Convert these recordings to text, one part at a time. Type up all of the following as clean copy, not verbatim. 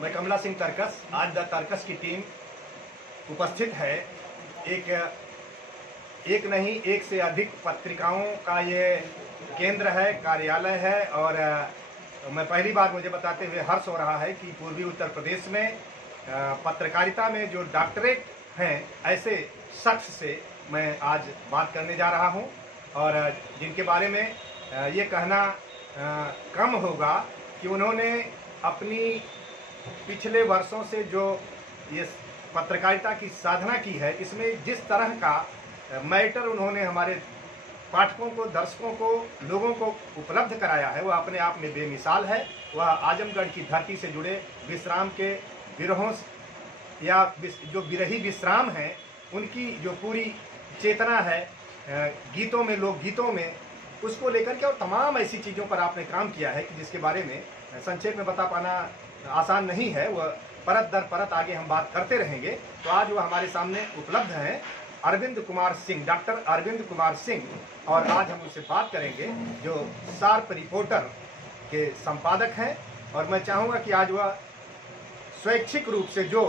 मैं कमला सिंह तरकस। आज द तरकस की टीम उपस्थित है। एक नहीं, एक से अधिक पत्रिकाओं का ये केंद्र है, कार्यालय है। और मैं पहली बार मुझे बताते हुए हर्ष हो रहा है कि पूर्वी उत्तर प्रदेश में पत्रकारिता में जो डॉक्टरेट हैं ऐसे शख्स से मैं आज बात करने जा रहा हूं, और जिनके बारे में ये कहना कम होगा कि उन्होंने अपनी पिछले वर्षों से जो ये पत्रकारिता की साधना की है, इसमें जिस तरह का मैटर उन्होंने हमारे पाठकों को, दर्शकों को, लोगों को उपलब्ध कराया है, वह अपने आप में बेमिसाल है। वह आजमगढ़ की धरती से जुड़े विश्राम के विरहों या जो विरही विश्राम हैं, उनकी जो पूरी चेतना है गीतों में, लोकगीतों में, उसको लेकर के और तमाम ऐसी चीज़ों पर आपने काम किया है कि जिसके बारे में संक्षेप में बता पाना आसान नहीं है। वह परत दर परत आगे हम बात करते रहेंगे। तो आज वह हमारे सामने उपलब्ध हैं, अरविंद कुमार सिंह, डॉक्टर अरविंद कुमार सिंह। और आज हम उनसे बात करेंगे जो शार्प रिपोर्टर के संपादक हैं। और मैं चाहूँगा कि आज वह स्वैच्छिक रूप से जो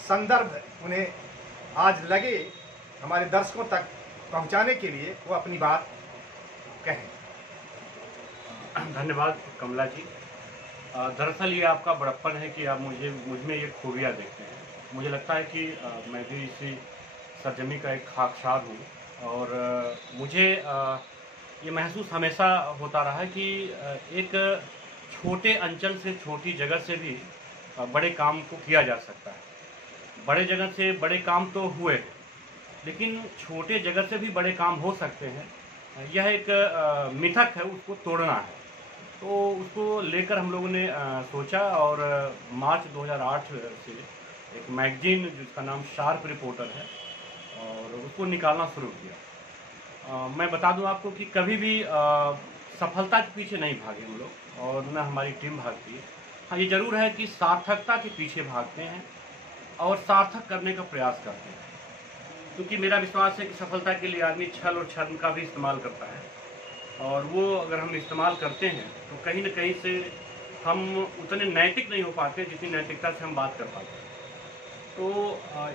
संदर्भ उन्हें आज लगे हमारे दर्शकों तक पहुंचाने के लिए, वो अपनी बात कहें। धन्यवाद कमला जी। दरअसल ये आपका बड़प्पन है कि आप मुझ में ये खूबियाँ देखते हैं। मुझे लगता है कि मैं भी इसी सरजमी का एक खाकसार हूँ, और मुझे ये महसूस हमेशा होता रहा है कि एक छोटे अंचल से, छोटी जगह से भी बड़े काम को किया जा सकता है। बड़े जगह से बड़े काम तो हुए, लेकिन छोटे जगह से भी बड़े काम हो सकते हैं। यह एक मिथक है, उसको तोड़ना है। तो उसको लेकर हम लोगों ने सोचा, और मार्च 2008 से एक मैगजीन जिसका नाम शार्प रिपोर्टर है, और उसको निकालना शुरू किया। मैं बता दूं आपको कि कभी भी सफलता के पीछे नहीं भागे हम लोग, और न हमारी टीम भागती है। हाँ, ये जरूर है कि सार्थकता के पीछे भागते हैं और सार्थक करने का प्रयास करते हैं, क्योंकि मेरा विश्वास है कि सफलता के लिए आदमी छल और छद्म का भी इस्तेमाल करता है, और वो अगर हम इस्तेमाल करते हैं तो कहीं न कहीं से हम उतने नैतिक नहीं हो पाते जितनी नैतिकता से हम बात कर पाते हैं। तो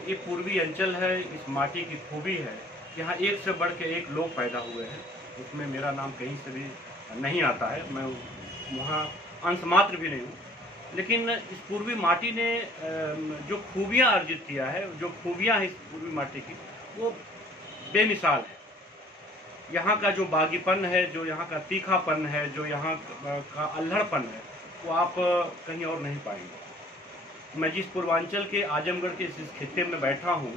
ये पूर्वी अंचल है, इस माटी की खूबी है, यहाँ एक से बढ़ के एक लोग पैदा हुए हैं। उसमें मेरा नाम कहीं से भी नहीं आता है, मैं वहाँ अंश मात्र भी नहीं हूँ। लेकिन इस पूर्वी माटी ने जो खूबियाँ अर्जित किया है, जो खूबियाँ हैं इस पूर्वी माटी की, वो बेमिसाल है। यहाँ का जो बागीपन है, जो यहाँ का तीखापन है, जो यहाँ का अल्हड़पन है, वो आप कहीं और नहीं पाएंगे। मैं जिस पूर्वांचल के, आजमगढ़ के इस खित्ते में बैठा हूँ,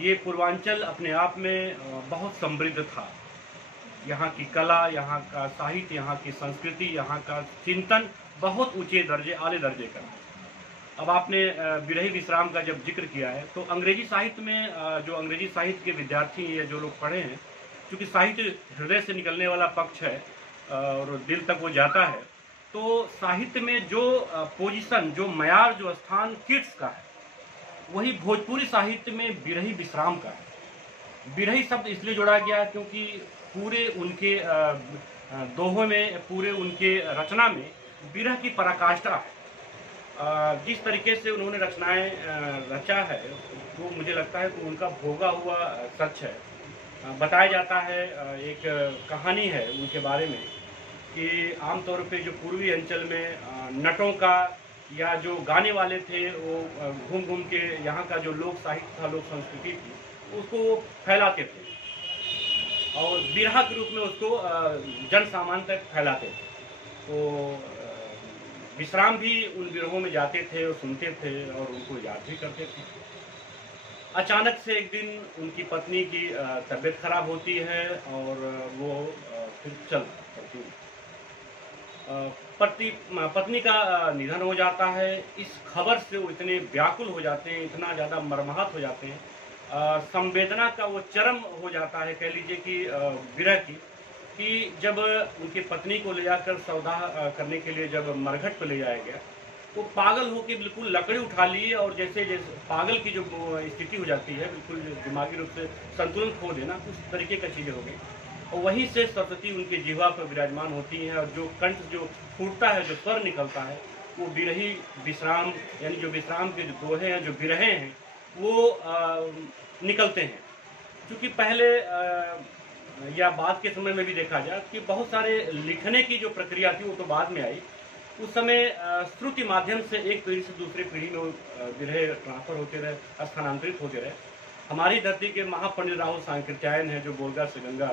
ये पूर्वांचल अपने आप में बहुत समृद्ध था। यहाँ की कला, यहाँ का साहित्य, यहाँ की संस्कृति, यहाँ का चिंतन बहुत ऊंचे दर्जे, आले दर्जे का है। अब आपने विरही विश्राम का जब जिक्र किया है, तो अंग्रेजी साहित्य में जो अंग्रेजी साहित्य के विद्यार्थी या जो लोग पढ़े हैं, क्योंकि साहित्य हृदय से निकलने वाला पक्ष है और दिल तक वो जाता है, तो साहित्य में जो पोजीशन, जो मयार, जो स्थान किड्स का है, वही भोजपुरी साहित्य में विरही विश्राम का है। विरही शब्द इसलिए जोड़ा गया क्योंकि पूरे उनके दोहों में, पूरे उनके रचना में विरह की पराकाष्ठा है। जिस तरीके से उन्होंने रचनाएं रचा है, वो मुझे लगता है कि उनका भोगा हुआ सच है। बताया जाता है, एक कहानी है उनके बारे में कि आमतौर पे जो पूर्वी अंचल में नटों का या जो गाने वाले थे, वो घूम घूम के यहाँ का जो लोक साहित्य था, लोक संस्कृति थी, उसको फैलाते थे और बिरहा के रूप में उसको जन सामान्य तक फैलाते थे। तो विश्राम भी उन बिरहों में जाते थे और सुनते थे और उनको याद भी करते थे। अचानक से एक दिन उनकी पत्नी की तबीयत खराब होती है और वो फिर चल पड़ती। पत्नी का निधन हो जाता है। इस खबर से वो इतने व्याकुल हो जाते हैं, इतना ज़्यादा मर्माहत हो जाते हैं, संवेदना का वो चरम हो जाता है, कह लीजिए कि विरह की, कि जब उनकी पत्नी को ले जाकर सौदा करने के लिए जब मरघट पर ले जाया गया, वो पागल होकर बिल्कुल लकड़ी उठा लिए और जैसे जैसे पागल की जो स्थिति हो जाती है, बिल्कुल दिमागी रूप से संतुलन खो देना, उस तरीके का चीज़ें हो गई। और वहीं से सरस्वती उनके जीवा पर विराजमान होती हैं और जो कंठ जो फूटता है, जो स्वर निकलता है, वो बिरही विश्राम, यानी जो विश्राम के जो दोहे हैं, जो बिरहे हैं, वो निकलते हैं। क्योंकि पहले या बाद के समय में भी देखा जाए कि बहुत सारे लिखने की जो प्रक्रिया थी वो तो बाद में आई। उस समय श्रुति माध्यम से एक पीढ़ी से दूसरी पीढ़ी में बिरहे ट्रांसफर होते रहे, स्थानांतरित होते रहे। हमारी धरती के महापंडित राहुल सांकृत्यायन है, जो बोलगा से गंगा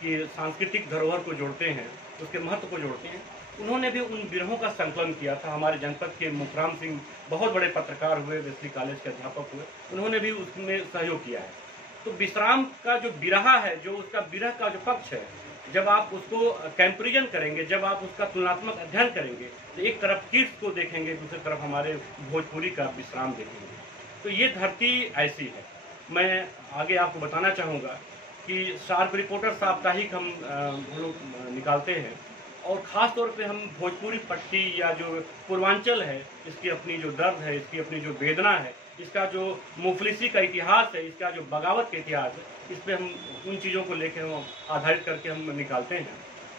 की सांस्कृतिक धरोहर को जोड़ते हैं, उसके महत्व को जोड़ते हैं। उन्होंने भी उन बिरहों का संकलन किया था। हमारे जनपद के मुखराम सिंह बहुत बड़े पत्रकार हुए, वेस्ली कॉलेज के अध्यापक हुए, उन्होंने भी उसमें सहयोग किया है। तो विश्राम का जो बिरहा है, जो उसका बिरह का जो पक्ष है, जब आप उसको कंपैरिजन करेंगे, जब आप उसका तुलनात्मक अध्ययन करेंगे, तो एक तरफ कीर्त को देखेंगे, दूसरी तरफ हमारे भोजपुरी का विश्राम देखेंगे। तो ये धरती ऐसी है। मैं आगे आपको बताना चाहूँगा कि शार्प रिपोर्टर साप्ताहिक हम लोग निकालते हैं, और ख़ास तौर पे हम भोजपुरी पट्टी या जो पूर्वांचल है, इसकी अपनी जो दर्द है, इसकी अपनी जो वेदना है, इसका जो मुफलिसी का इतिहास है, इसका जो बगावत का इतिहास है, इस पर हम उन चीज़ों को लेकर हम आधारित करके हम निकालते हैं।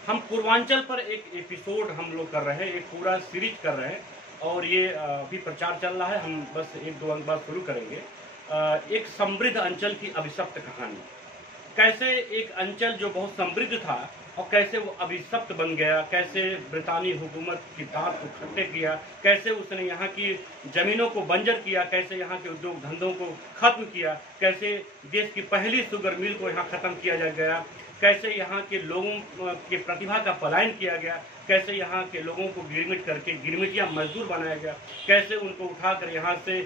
हम पूर्वांचल पर एक एपिसोड हम लोग कर रहे हैं, एक पूरा सीरीज कर रहे हैं, और ये अभी प्रचार चल रहा है। हम बस 1-2 अंक बाद शुरू करेंगे। एक समृद्ध अंचल की अभिशप्त कहानी, कैसे एक अंचल जो बहुत समृद्ध था और कैसे वो अभिशप्त बन गया, कैसे ब्रितानी हुकूमत की दांत को खट्टे किया, कैसे उसने यहाँ की ज़मीनों को बंजर किया, कैसे यहाँ के उद्योग धंधों को खत्म किया, कैसे देश की पहली शुगर मिल को यहाँ ख़त्म किया गया, कैसे यहाँ के लोगों के प्रतिभा का पलायन किया गया, कैसे यहाँ के लोगों को गिरमिट करके गिरमिटिया मजदूर बनाया गया, कैसे उनको उठाकर यहाँ से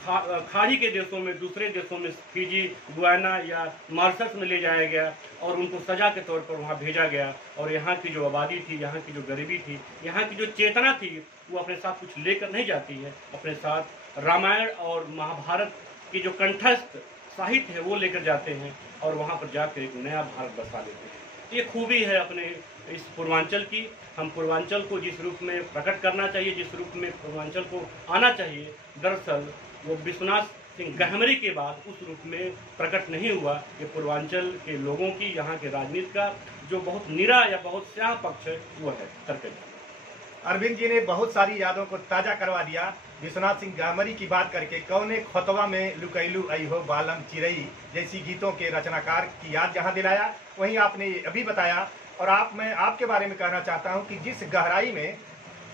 खाड़ी के देशों में, दूसरे देशों में, फिजी, गुयाना या मॉरिशस में ले जाया गया और उनको सजा के तौर पर वहाँ भेजा गया। और यहाँ की जो आबादी थी, यहाँ की जो गरीबी थी, यहाँ की जो चेतना थी, वो अपने साथ कुछ लेकर नहीं जाती है, अपने साथ रामायण और महाभारत की जो कंठस्थ साहित्य है वो लेकर जाते हैं, और वहाँ पर जाकर एक नया भारत बसा लेते हैं। ये खूबी है अपने इस पूर्वांचल की। हम पूर्वांचल को जिस रूप में प्रकट करना चाहिए, जिस रूप में पूर्वांचल को आना चाहिए, दरअसल वो विश्वनाथ सिंह गहमरी के बाद उस रूप में प्रकट नहीं हुआ। ये पूर्वांचल के लोगों की, यहाँ के राजनीति का जो बहुत निरा या बहुत स्याह पक्ष है वो है तर्क। अरविंद जी ने बहुत सारी यादों को ताजा करवा दिया। विश्वनाथ सिंह गहमरी की बात करके कौने खोतवा में लुकैलू आई हो बालम चिरई जैसी गीतों के रचनाकार की याद जहाँ दिलाया, वहीं आपने अभी बताया। और मैं आपके बारे में कहना चाहता हूँ कि जिस गहराई में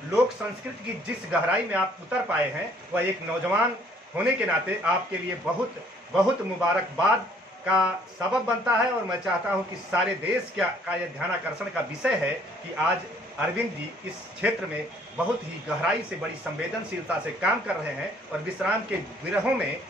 लोक संस्कृति की जिस गहराई में आप उतर पाए हैं, वह एक नौजवान होने के नाते आपके लिए बहुत बहुत मुबारकबाद का सबब बनता है। और मैं चाहता हूं कि सारे देश का यह ध्यानाकर्षण का विषय है कि आज अरविंद जी इस क्षेत्र में बहुत ही गहराई से, बड़ी संवेदनशीलता से काम कर रहे हैं, और विश्राम के विरहों में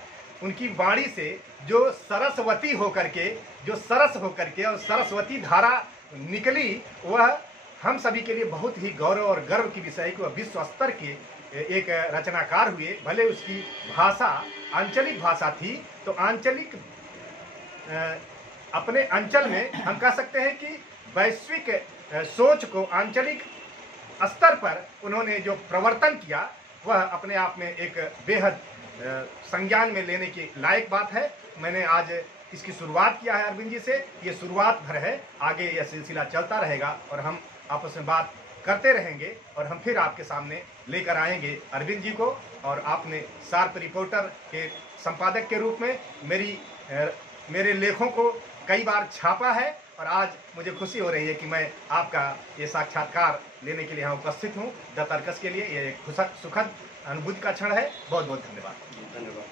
उनकी वाणी से जो सरस्वती होकर के और सरस्वती धारा निकली, वह हम सभी के लिए बहुत ही गौरव और गर्व की विषय को विश्व स्तर के एक रचनाकार हुए। भले उसकी भाषा आंचलिक भाषा थी, तो आंचलिक अपने अंचल में हम कह सकते हैं कि वैश्विक सोच को आंचलिक स्तर पर उन्होंने जो प्रवर्तन किया, वह अपने आप में एक बेहद संज्ञान में लेने की लायक बात है। मैंने आज इसकी शुरुआत किया है अरविंद जी से, ये शुरुआत भर है, आगे यह सिलसिला चलता रहेगा और हम आपस में बात करते रहेंगे, और हम फिर आपके सामने लेकर आएंगे अरविंद जी को। और आपने शार्प रिपोर्टर के संपादक के रूप में मेरे लेखों को कई बार छापा है, और आज मुझे खुशी हो रही है कि मैं आपका ये साक्षात्कार लेने के लिए यहाँ उपस्थित हूँ। द तर्कस के लिए ये एक सुखद अनुभूति का क्षण है। बहुत बहुत धन्यवाद। धन्यवाद।